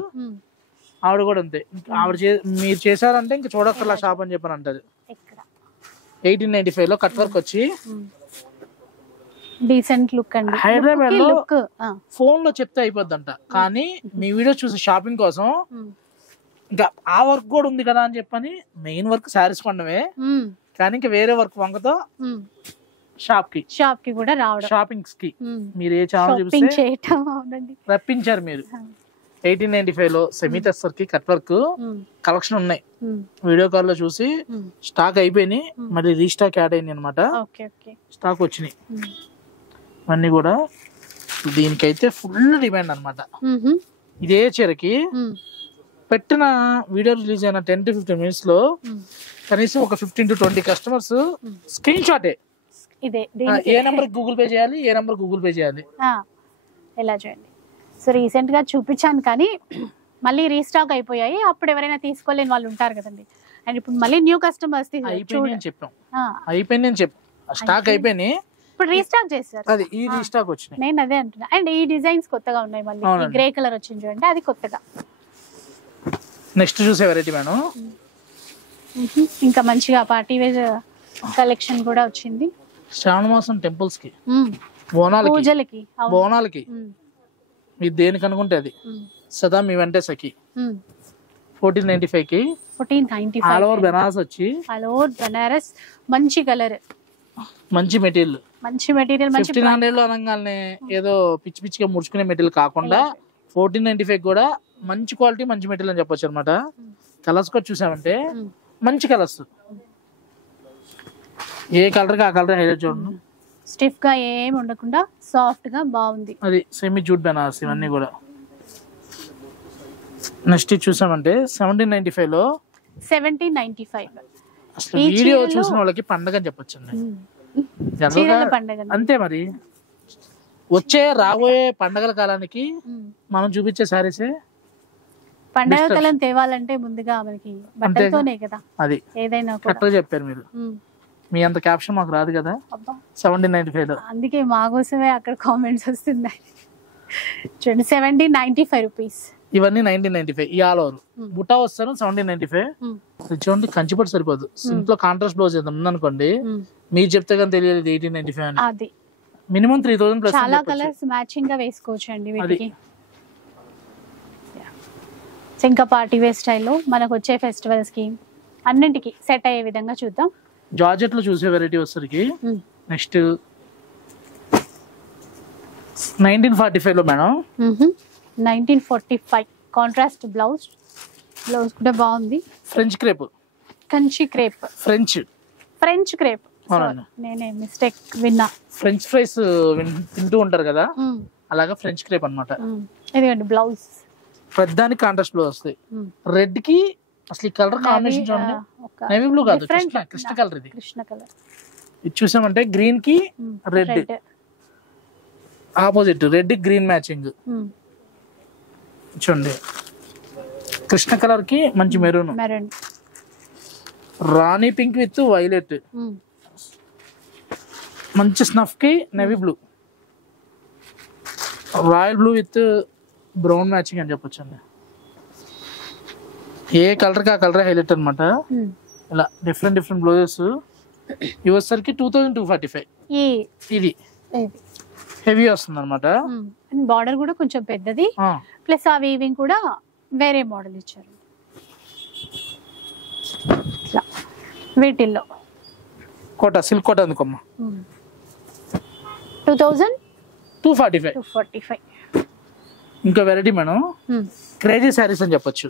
ఆవిడ కూడా అంతే. ఆవిడ మీరు చేశారంటే ఇంకా చూడక్కర్లా షాప్ అని చెప్పని అంటది. 1895 లో కట్ వర్క్ వచ్చి డీసెంట్ లుక్ అండి. హైదరాబాద్ లో ఫోన్ లో చెప్తే అయిపోద్దంట, కానీ మీ వీడియో చూసి షాపింగ్ కోసం ఇంకా ఆ వర్క్ కూడా ఉంది కదా అని చెప్పని మెయిన్ వర్క్ శారీస్ కొనడమే, కానీ ఇంకా వేరే వర్క్ వంకతో షాప్ కి కూడా రావడం, షాపింగ్స్ కి మీరు ఏ ఛానల్ చూపిస్తే రప్పించారు మీరు. 1895 లో సెమీ టెస్టర్ కి కట్ వర్క్ కలెక్షన్ ఉన్నాయి. వీడియో కాల్ లో చూసి స్టాక్ అయిపోయినాయి, మరి రీస్టాక్ యాడ్ అయింది అనమాట. స్టాక్ వచ్చినాయి అన్ని కూడా. దీనికైతే ఫుల్ డిమాండ్ అనమాట. ఇదే చీరకి పెట్టిన వీడియో రిలీజ్ అయిన 10 to 15 minutes లో కనీసం ఒక 15 to 20 కస్టమర్స్ స్క్రీన్ షాటే ఏ నెంబర్ గూగుల్ పే చేయాలి, ఏ నెంబర్ గూగుల్ పే చేయాలి ఎలా చేయండి. సో రీసెంట్ గా చూపించాను కానీ మళ్ళీ రీస్టాక్ అయిపోయాయి. అప్పుడు ఎవరైనా తీసుకోలేని వాళ్ళు ఉంటారు కదండి, అండ్ ఇప్పుడు మళ్ళీ న్యూ కస్టమర్స్ అయిపోయింది స్టాక్ అయిపోయినాయి, ఇప్పుడు రీస్టాక్ చేశారు. అది ఈ రీస్టాక్ వచ్చినాయి. నేను అదే అంటున్నా. అండ్ ఈ డిజైన్స్ కొత్తగా ఉన్నాయి, మళ్ళీ గ్రే కలర్ వచ్చింది చూడండి, అది కొత్తగా. నెక్స్ట్ చూసే వెరైటీ మేడం, ఇంకా మంచిగా పార్టీ వేర్ కలెక్షన్ కూడా వచ్చింది. శ్రావణ మాసం టెంపుల్స్ కి, బోనాలకి, మీరు దేనికి అనుకుంటే అది సదా మీ వెంటే సఖి 1495 కి 1495 ఆల్ ఓవర్ బెనారస్ వచ్చి, ఆల్ ఓవర్ బెనారస్ మంచి కలర్, మంచి మెటీరియల్ 1500 లో అనగానే ఏదో పిచ్చి పిచ్చిగా ముడుచుకునే మెటీరియల్ కాకుండా 1495 కూడా మంచి క్వాలిటీ మంచి మెటీరియల్ అని చెప్పొచ్చు అనమాట. కలర్స్ కూడా చూసామంటే మంచి కలర్స్, ఏ కలర్ కి ఆ కలర్ హైలైట్ చూడండి. స్టిఫ్ గా ఏం ఉండకుండా సాఫ్ట్ గా బాగుంది. అది సెమీ జూట్ బెనారస్ ఇవన్నీ కూడా. నెక్స్ట్ చూసామంటే 1795 లో 1795 అసలు వీడియో చూసిన వాళ్ళకి పండగ అని చెప్పొచ్చు అండి. అంతే మరి వచ్చే రాబోయే పండగల కాలానికి మనం చూపించే సారీసే పండగ కాలం తేవాలంటే ముందుగా మనకి బట్టలతోనే కదా, అది ఏదైనా కరెక్ట్గా చెప్పారు మీరు. మీ అంత క్యాప్షన్ మాకు రాదు కదా 1795 లో, అందుకే మా కోసమే అక్కడ కామెంట్స్ వస్తున్నాయి. చూడండి 1795 రూపీస్. ఇవన్నీ 1995 ఈ ఆల్ ఓవర్. బుటా వస్తాను 1795. చూడండి కంచిపట్టు సరిపోదు, ఇంట్లో కాంట్రాస్ట్ బ్లౌజ్ ఏదో ఉందనుకోండి, మీరు చెప్తే కానీ తెలియదు 1895 అని. అది మినిమం 3000 ప్లస్. చాలా కలర్స్ మ్యాచింగ్ గా వేసుకోవచ్చు అండి వీటికి. ఇంకా పార్టీ వేర్ స్టైల్లో మనకు వచ్చే ఫెస్టివల్స్ కి అన్నింటికి సెట్ అయ్యే విధంగా చూద్దాం. జార్జెట్ లో చూసే వెరైటీ వచ్చేసరికి నెక్స్ట్ 1945 లో మేడం. 1945 కాంట్రాస్ట్ బ్లౌజ్ కూడా బాగుంది. French crepe, Kanchi crepe, French crepe. నేనే మిస్టేక్ విన్నా. ఫ్రెంచ్ ఫ్రైస్ తింటూ ఉంటారు కదా, అలాగా ఫ్రెంచ్ క్రేప్ అనమాట. ఇదిగోండి బ్లౌజ్ పెద్దానికి కాంట్రాస్ట్ బ్లౌజ్ వస్తాయి. రెడ్ కి అసలు ఈ కలర్ కాంబినేషన్ చూడండి, నేవీ బ్లూ కాదు కృష్ణ కలర్. ఇది చూసామంటే గ్రీన్ కి red opposite, red green matching చూడండి. కృష్ణ కలర్ కి మంచి maroon, Rani pink with violet, మంచి స్నఫ్ కి navy blue, royal blue with brown matching అని చెప్పొచ్చు అండి. ఏ కలర్ కి ఆ కలర్ హైలైట్ అనమాట. ఇలా డిఫరెంట్ బ్లౌజెస్. ఇవి వచ్చేసరికి 2245. ఇది హెవీ వస్తుంది అనమాట. బార్డర్ కూడా కొంచెం పెద్దది, ప్లస్ ఆ వీవింగ్ కూడా వేరే మోడల్ ఇచ్చారు. ఇట్లా వీటిల్లో కోట సిల్క్ కోట అందుకోమ్మ 2245. ఇంకా వెరైటీ మేడం, క్రేజీ శారీస్ అని చెప్పొచ్చు.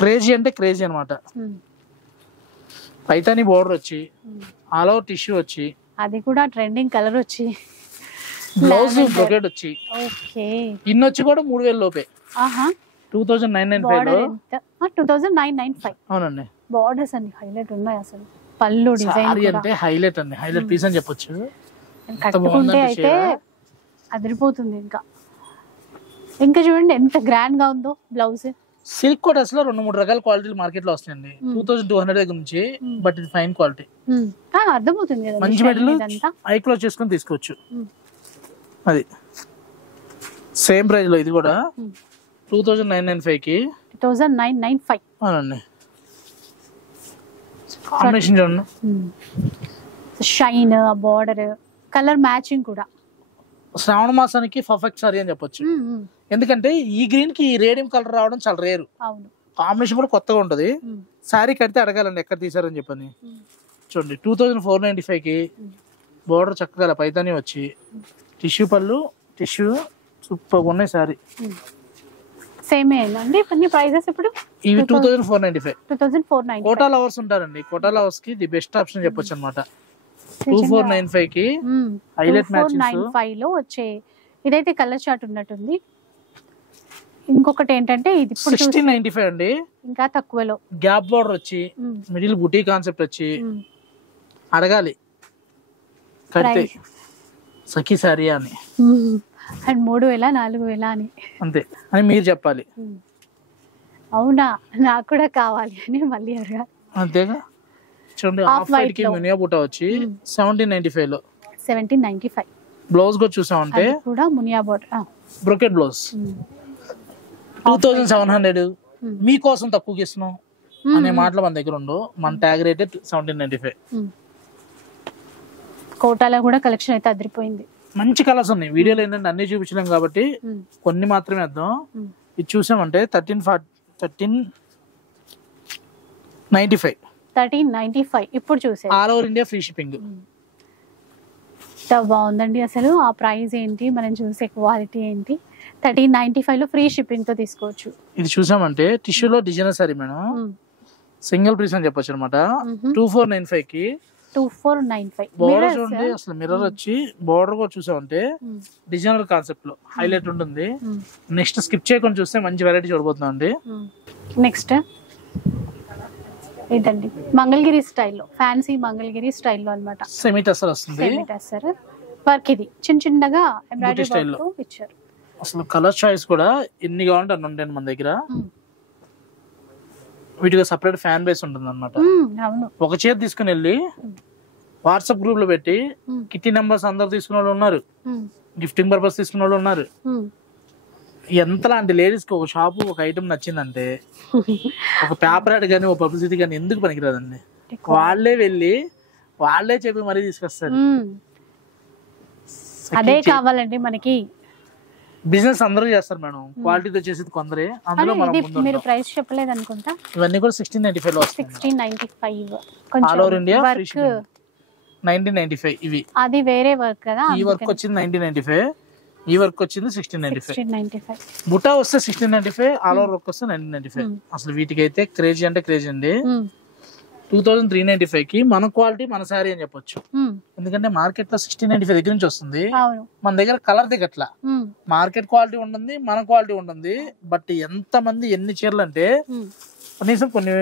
క్రేజీ అంటే క్రేజీ అనమాట. పైతాని బోర్డర్ వచ్చి ఆల్ ఓవర్ టిష్యూ వచ్చి, అది కూడా ట్రెండింగ్ కలర్ వచ్చి, బ్లౌజ్ బ్రొకెట్ వచ్చి, ఇన్నొచ్చి కూడా 3000 లోపే. 2995. అవునండి. బోర్డర్స్ అన్ని హైలైట్ ఉన్నాయి అసలు. పళ్ళు డిజైన్ అంటే హైలైట్ అండి, హైలైట్ పీస్ అని చెప్పొచ్చు. కట్టుకుంటే అయితే అదిరిపోతుంది. ఇంకా చూడండి ఎంత గ్రాండ్ గా ఉందో బ్లౌజ్. సిల్క్ కోటర్స్ లో 2-3 రకాల క్వాలిటీలు మార్కెట్ లో వస్తాయండి. 2200 దగ్గర నుంచి, బట్ ఇది ఫైన్ క్వాలిటీ. అర్థమవుతుంది కదా, మంచి మెటీరియల్ ఐ క్లోజ్ చేసుకొని తీసుకోవచ్చు. అది సేమ్ ప్రైస్ లో ఇది కూడా 2995 కి. 2995. అవునండి. కాంబినేషన్ చూడండి, షైన్, బార్డర్, కలర్ మ్యాచింగ్ కూడా. శ్రావణ మాసానికి పర్ఫెక్ట్ సారీ అని చెప్పొచ్చు. ఎందుకంటే ఈ గ్రీన్ కి ఈ రేడియం కలర్ రావడం చాలా రేరు. కాంబినేషన్ కూడా కొత్తగా ఉంటది. సారీ కడితే అడగాలండి ఎక్కడ తీసారని చెప్పని. చూడండి 2495 కి. బోర్డర్ చక్కగా పైతాని వచ్చి, టిష్యూ పళ్ళు, టిష్యూ సూపర్ ఉన్నాయి. సారీ సేమ్ అండి ఇవన్నీ ప్రైజెస్ ఇప్పుడు. ఇవి 2495. 2495. కోటా లవర్స్ ఉంటారండి, కోటా లవర్స్ కి ది బెస్ట్ ఆప్షన్ చెప్పొచ్చు అనమాట. 2495 కి హైలైట్ మ్యాచింగ్స్. 2495 లో వచ్చే ఇదైతే కలర్ చార్ట్ ఉన్నట్టుంది. ఇంకొకటి ఏంటంటే ఇది ఇప్పుడు 1695 అండి, ఇంకా తక్కువలో. గ్యాప్ బోర్డర్ వచ్చి, మిడిల్ బుటీ కాన్సెప్ట్ వచ్చి, అడగాలి కడితే సఖీ సారీ అని. అండ్ 3000 4000 అని అంతే అని మీరు చెప్పాలి. అవునా, నాకు కూడా కావాలి అని మళ్ళీ అడగాలి. అంతేగా. చూడండి ఆఫ్ వైట్ కి మునియా బుట్ట వచ్చి 1795 లో. 1795. బ్లౌజ్ కూడా చూసామంటే కూడా మునియా బోర్డర్ బ్రొకెట్ బ్లౌజ్. 2700 మీకోసం తక్కువకి ఇస్తున్నాం అనే మాటలు మన దగ్గర ఉండవు. మన ట్యాగ్ రేట్ 1795. కోటాలో కూడా కలెక్షన్ అయితే అదిరిపోయింది. మంచి కలర్స్ ఉన్నాయి. వీడియోలో ఏంటంటే అన్ని చూపించలేం కాబట్టి కొన్ని మాత్రమే వేద్దాం. ఇది చూసామంటే 1395. ఇప్పుడు చూసే all over India free shipping. బాగుందండి అసలు. ఆ ప్రైస్ ఏంటి, మనం చూసే క్వాలిటీ ఏంటి. 1395 లో ఫ్రీ షిప్పింగ్ తో తీసుకోవచ్చు. ఇది చూసామంటే టిష్యూలో designer sari madam, single piece అని చెప్పొచ్చు అనమాట. 2495 కి. 2495. బోర్డర్ చూడండి అసలు, మిర్రర్ వచ్చి బోర్డర్ కూడా చూసామంటే డిజైనర్ కాన్సెప్ట్ లో హైలైట్ ఉంటుంది. నెక్స్ట్ స్కిప్ చేయకుండా చూస్తే మంచి వెరైటీ చూడబోతున్నాం అండి. నెక్స్ట్ ఇదండి మంగళగిరి స్టైల్లో, ఫ్యాన్సీ మంగళగిరి స్టైల్లో అన్నమాట. సెమీ టస్సర్ వస్తుంది. Semi tussar work. ఇది చిన్నగా ఎంబ్రాయిడరీ వర్క్ తో ఇచ్చారు. అసలు కలర్ చాయిస్ కూడా ఎన్ని కావాలంటే అన్ని ఉంటాయి మన దగ్గర. వీటికి సెపరేట్ ఫ్యాన్ బేస్ ఉంటుంది అనమాట. ఒక చీర తీసుకుని వెళ్ళి వాట్సాప్ గ్రూప్ లో పెట్టి కిట్టి నెంబర్స్ అందరు తీసుకున్న వాళ్ళు ఉన్నారు, గిఫ్టింగ్ పర్పస్ తీసుకున్న వాళ్ళు ఉన్నారు. ఎంతలాంటి లేడీస్ కి ఒక షాపు ఒక ఐటమ్ నచ్చిందంటే ఒక పేపర్ యాడ్ కానీ ఒక పబ్లిసిటీ కానీ ఎందుకు పనికిరాదండి. వాళ్ళే వెళ్ళి వాళ్ళే చెప్పి మరీ తీసుకొస్తారు. అదే కావాలండి మనకి. బిజినెస్ అందరూ చేస్తారు మేడం, క్వాలిటీతో చేసేది కొందరే. అందులో మనం మీరు ప్రైస్ చెప్పలేదు అనుకుంటా. ఇవన్నీ కూడా 1695 లో వస్తాయి. 1695 ఆల్ ఓవర్ ఇండియా 1995. ఇవి అది వేరే వర్క్ కదా. ఈ వర్క్ వచ్చింది 1995, ఈ వర్క్ వచ్చింది 1695. బుటా వస్తే 1695, ఆల్ ఓవర్ వర్క్ వస్తే 1995. అసలు వీటికి అయితే క్రేజీ అంటే క్రేజీ అండి. 2395 కి మన క్వాలిటీ మన శారీ అని చెప్పొచ్చు. ఎందుకంటే మార్కెట్ లో 1695 దగ్గర నుంచి వస్తుంది. మన దగ్గర కలర్ దిగట్లా. మార్కెట్ క్వాలిటీ ఉంటుంది, మన క్వాలిటీ ఉంటుంది. బట్ ఎంత మంది ఎన్ని చీరలు అంటే కనీసం కొన్ని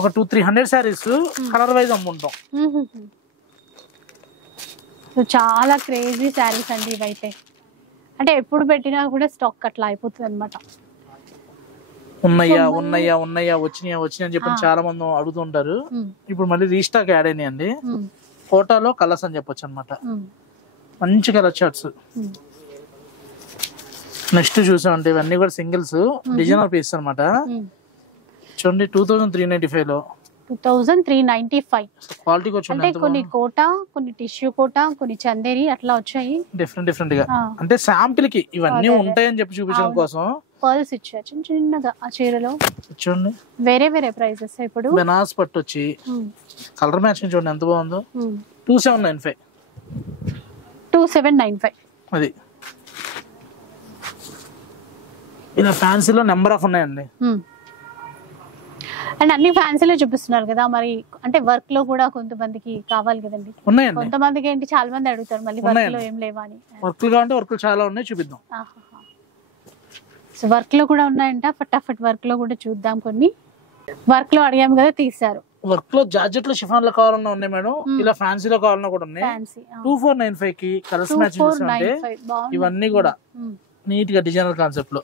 ఒక 200-300 శారీస్ కలర్ వైజ్ అమ్ముంటాం. చాలా క్రేజీ శారీస్ అండి ఇవైతే. అంటే ఎప్పుడు పెట్టినా కూడా స్టాక్ అట్లా అయిపోతుంది అనమాట. ఉన్నాయా వచ్చినాయా అని చెప్పి చాలా మంది అడుగుతుంటారు. ఇప్పుడు మళ్ళీ రీస్టాక్ యాడ్ అయినాయండి. కోటాలో కలర్స్ అని చెప్పొచ్చు అనమాట. మంచి కలర్ చార్ట్స్. నెక్స్ట్ చూసామంటే ఇవన్నీ కూడా సింగిల్స్ డిజైనర్ పీస్ అనమాట. చూడండి 2395 లో 2395. క్వాలిటీకి వచ్చి అంటే కొన్ని కోట, కొన్ని టిష్యూ కోట, కొన్ని చందేరి అట్లా వచ్చాయి డిఫరెంట్ గా. అంటే శాంపిల్ కి ఇవన్నీ ఉంటాయని చెప్పి చూపించడం కోసం పర్ల్స్ ఇచ్చారు చిన్న చిన్నగా ఆ చీరలో. చూడండి వేరే వేరే ప్రైసెస్. ఇప్పుడు బెనారస్ పట్టు వచ్చి కలర్ మ్యాచింగ్ చూడండి ఎంత బాగుందో. 2795. 2795. అది ఇలా ఫ్యాన్సీలో నెంబర్ ఆఫ్ ఉన్నాయండి. అండ్ అన్ని ఫ్యాన్సీలో చూపిస్తున్నారు కదా, మరి అంటే వర్క్ లో కూడా కొంతమందికి కావాలి కదండి. ఉన్నాయండి. కొంతమందికి ఏంటి చాలా మంది అడుగుతారు మళ్ళీ వర్క్ లో ఏం లేవా అని. వర్క్ కావాలంటే వర్క్ చాలా ఉన్నాయి, చూపిద్దాం. సో వర్క్ లో కూడా ఉన్నాయంట, ఫటాఫట్ వర్క్ లో కూడా చూద్దాం. కొన్ని వర్క్ లో అడిగాము కదా తీసారు. వర్క్ లో జార్జెట్ లో షిఫాన్ లో కావాలన్నా ఉన్నాయి మేడం, ఇలా ఫ్యాన్సీలో కావాలన్నా కూడా ఉన్నాయి. 2495 కి కలర్స్ మ్యాచింగ్ చేస్తుంటే ఇవన్నీ కూడా నీట్ గా డిజైనర్ కాన్సెప్ట్ లో.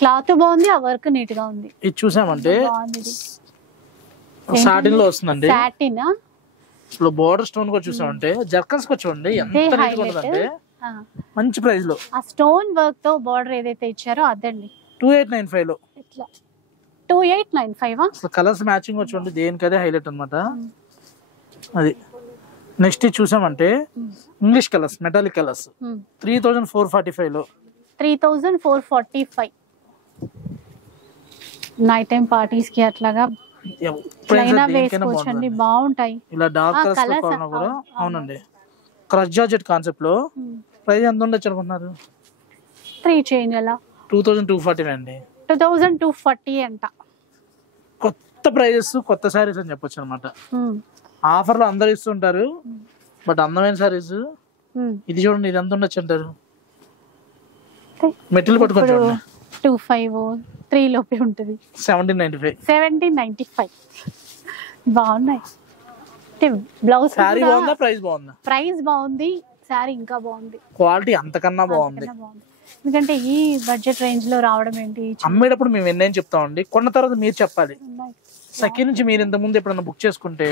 క్లాత్ బాగుంది, ఆ వర్క్ నీట్ గా ఉంది. ఇది చూసామంటే సాటిన్ లో వస్తుందండి. సాటిన్ ఇప్పుడు బోర్డర్ స్టోన్ కూడా చూసామంటే జర్కన్స్ కి చూడండి ఎంత నీట్ గా ఉందంటే మంచి ప్రైస్ లో. ఆ స్టోన్ వర్క్ తో బోర్డర్ ఏదైతే ఇచ్చారో అదండి 2895 లో. ఇట్లా 2895. అసలు కలర్స్ మ్యాచింగ్ చూడండి, దేనికి అదే హైలైట్ అన్నమాట. అది నెక్స్ట్ చూసామంటే ఇంగ్లీష్ కలర్స్, మెటాలిక్ కలర్స్ 3445 లో. 3445. నైట్ టైం పార్టీస్ కి అట్లాగా వేసుకోవచ్చండి, బాగుంటాయి. ఇలా డార్క్ కలర్స్ కూడా. అవునండి, క్రష్ జార్జెట్ కాన్సెప్ట్ లో. ప్రైస్ ఎంత ఉండొచ్చు అనుకుంటున్నారు? 3 చేంజ్ అలా 2240 అండి. 2240 అంట. కొత్త ప్రైజెస్, కొత్త సారీస్ అని చెప్పొచ్చు అనమాట. ఆఫర్ లో అందరు ఇస్తుంటారు, బట్ అందమైన సారీస్. ఇది చూడండి, ఇది ఎంత ఉండొచ్చు అంటారు? మెటీరియల్ పట్టుకొని చూడండి. 253 లోపే ఉంటుంది. 1795. బాగున్నాయి. బ్లౌజ్ సారీ బాగుందా, ప్రైస్ బాగుందా? ప్రైస్ బాగుంది, సారీ ఇంకా బాగుంది, క్వాలిటీ అంతకన్నా బాగుంది. ఎందుకంటే ఈ బడ్జెట్ రేంజ్ లో రావడం ఏంటి. అమ్మేటప్పుడు మేము ఎన్నేం చెప్తామండి, కొన్న తర్వాత మీరు చెప్పాలి. సెకండ్ నుంచి మీరు ఇంత ముందు ఎప్పుడన్నా బుక్ చేసుకుంటే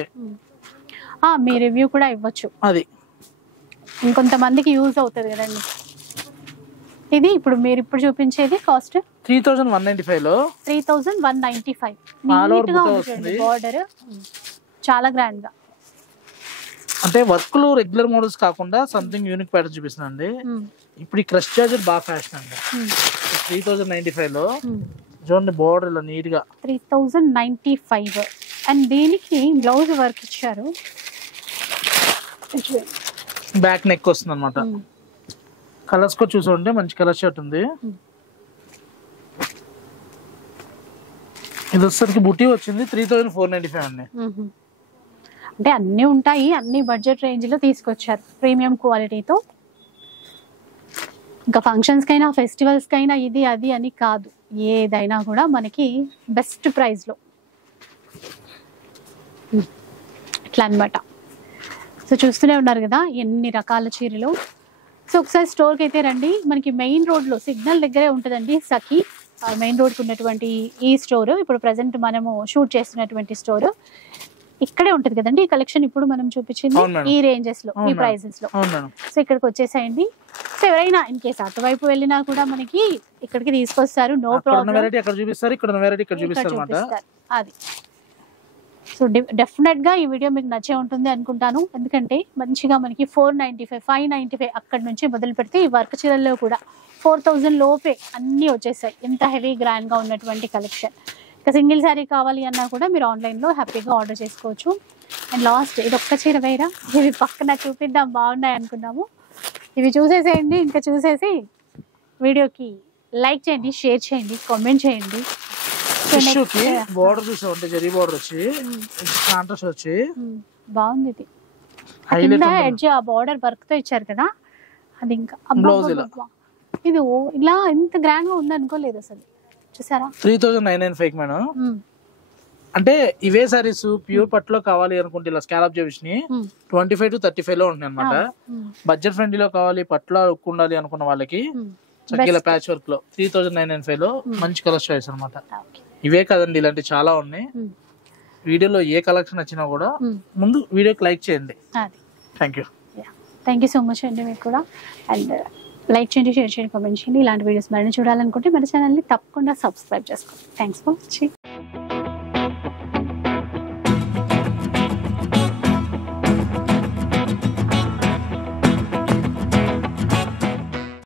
మీ రివ్యూ కూడా ఇవ్వచ్చు, అది ఇంకొంతమందికి యూజ్ అవుతుంది కదండి. ఇది ఇప్పుడు మీరు ఇప్పుడు చూపించేది కాస్ట్ 3195 లో. 3195. బార్డర్ చాలా గ్రాండ్ గా. అంటే వర్క్ లో రెగ్యులర్ మోడల్స్ కాకుండా సంథింగ్ యూనిక్ ప్యాటర్న్ చూపిస్తుందండి. ఇప్పుడు ఈ క్రష్ చార్జర్ బాగా ఫ్యాషన్ అండి. 3095 లో చూడండి, బోర్డర్ ఇలా నీట్ గా 3095. అండ్ దీనికి బ్లౌజ్ వర్క్ ఇచ్చారు, బ్యాక్ నెక్ వస్తుంది అనమాట. కలర్స్ కూడా చూసామంటే మంచి కలర్ షర్ట్ ఉంది. ఇది వచ్చేసరికి బుటీ వచ్చింది 3495 అండి. అంటే అన్ని ఉంటాయి, అన్ని బడ్జెట్ రేంజ్ లో తీసుకొచ్చారు ప్రీమియం క్వాలిటీతో. ఇంకా ఫంక్షన్స్ కైనా ఫెస్టివల్స్ కైనా ఇది అది అని కాదు, ఏదైనా కూడా మనకి బెస్ట్ ప్రైస్ లో ఇట్లా అనమాట. సో చూస్తూనే ఉన్నారు కదా ఎన్ని రకాల చీరలు. సో ఒకసారి స్టోర్కి అయితే రండి, మనకి మెయిన్ రోడ్లో సిగ్నల్ దగ్గరే ఉంటుందండి సఖీ. మెయిన్ రోడ్కి ఉన్నటువంటి ఈ స్టోర్, ఇప్పుడు ప్రజెంట్ మనము షూట్ చేస్తున్నటువంటి స్టోర్ ఇక్కడే ఉంటుంది కదండి. ఈ కలెక్షన్ ఇప్పుడు మనం చూపించింది ఈ రేంజెస్ లో, ఈ ప్రైజెస్ లో. సో ఇక్కడికి వచ్చేసేయండి. సో ఎవరైనా ఇన్ కేసు అటువైపు వెళ్ళినా కూడా మనకి ఇక్కడికి తీసుకొస్తారు, నో ప్రాబ్లం. అది సో డెఫినెట్ గా ఈ వీడియో మీకు నచ్చే ఉంటుంది అనుకుంటాను. ఎందుకంటే మంచిగా మనకి 495, 595 అక్కడ నుంచి మొదలు పెడితే ఈ వర్క్ చీరల్లో కూడా 4000 లోపే అన్ని వచ్చేసాయి. ఎంత హెవీ గ్రాండ్ గా ఉన్నటువంటి కలెక్షన్. ఇక సింగిల్ శారీ కావాలి అన్నా కూడా మీరు ఆన్లైన్ లో హ్యాపీగా ఆర్డర్ చేసుకోవచ్చు. అండ్ లాస్ట్ ఇది ఒక్క చీర వేరా, ఇవి పక్కన చూపిద్దాం బాగున్నాయి అనుకున్నాము. ఇవి చూసేసేయండి, ఇంకా చూసేసి వీడియోకి లైక్ చేయండి, షేర్ చేయండి, కామెంట్ చేయండి. బోర్డర్ చూసామంటే జరీ బోర్డర్ వచ్చి కాంట్రాస్ట్ వచ్చి బాగుంది. ఇది ఎడ్జ్ ఆ బోర్డర్ వర్క్ తో ఇచ్చారు కదా, అది ఇంకా ఇది ఇలా ఎంత గ్రాండ్ గా ఉంది అనుకోలేదు అసలు. చూసారా 3995 మేడం. అంటే ఇవే సారీస్ ప్యూర్ పట్టులో కావాలి అనుకుంటే ఇలా స్కాలప్ చేసి 25 to 35 లో ఉంటాయి అనమాట. బడ్జెట్ ఫ్రెండ్లీ లో కావాలి, పట్టులో ఉండాలి అనుకున్న వాళ్ళకి చక్కగా ప్యాచ్ వర్క్ లో 3995 లో మంచి కలర్ చాయిస్ అనమాట. ఇవే కదండి, ఇలాంటి చాలా ఉన్నాయి. వీడియోలో ఏ కలెక్షన్ వచ్చినా కూడా ముందు వీడియోకి లైక్ చేయండి. థ్యాంక్ యూ సో మచ్ అండి. మీకు కూడా అండ్ లైక్ చేయండి, షేర్ చేయండి, కామెంట్ చేయండి. ఇలాంటి వీడియోస్ మరిన్ని చూడాలనుకుంటే మన ఛానల్ని తప్పకుండా సబ్స్క్రైబ్ చేసుకోండి. Thanks for watching.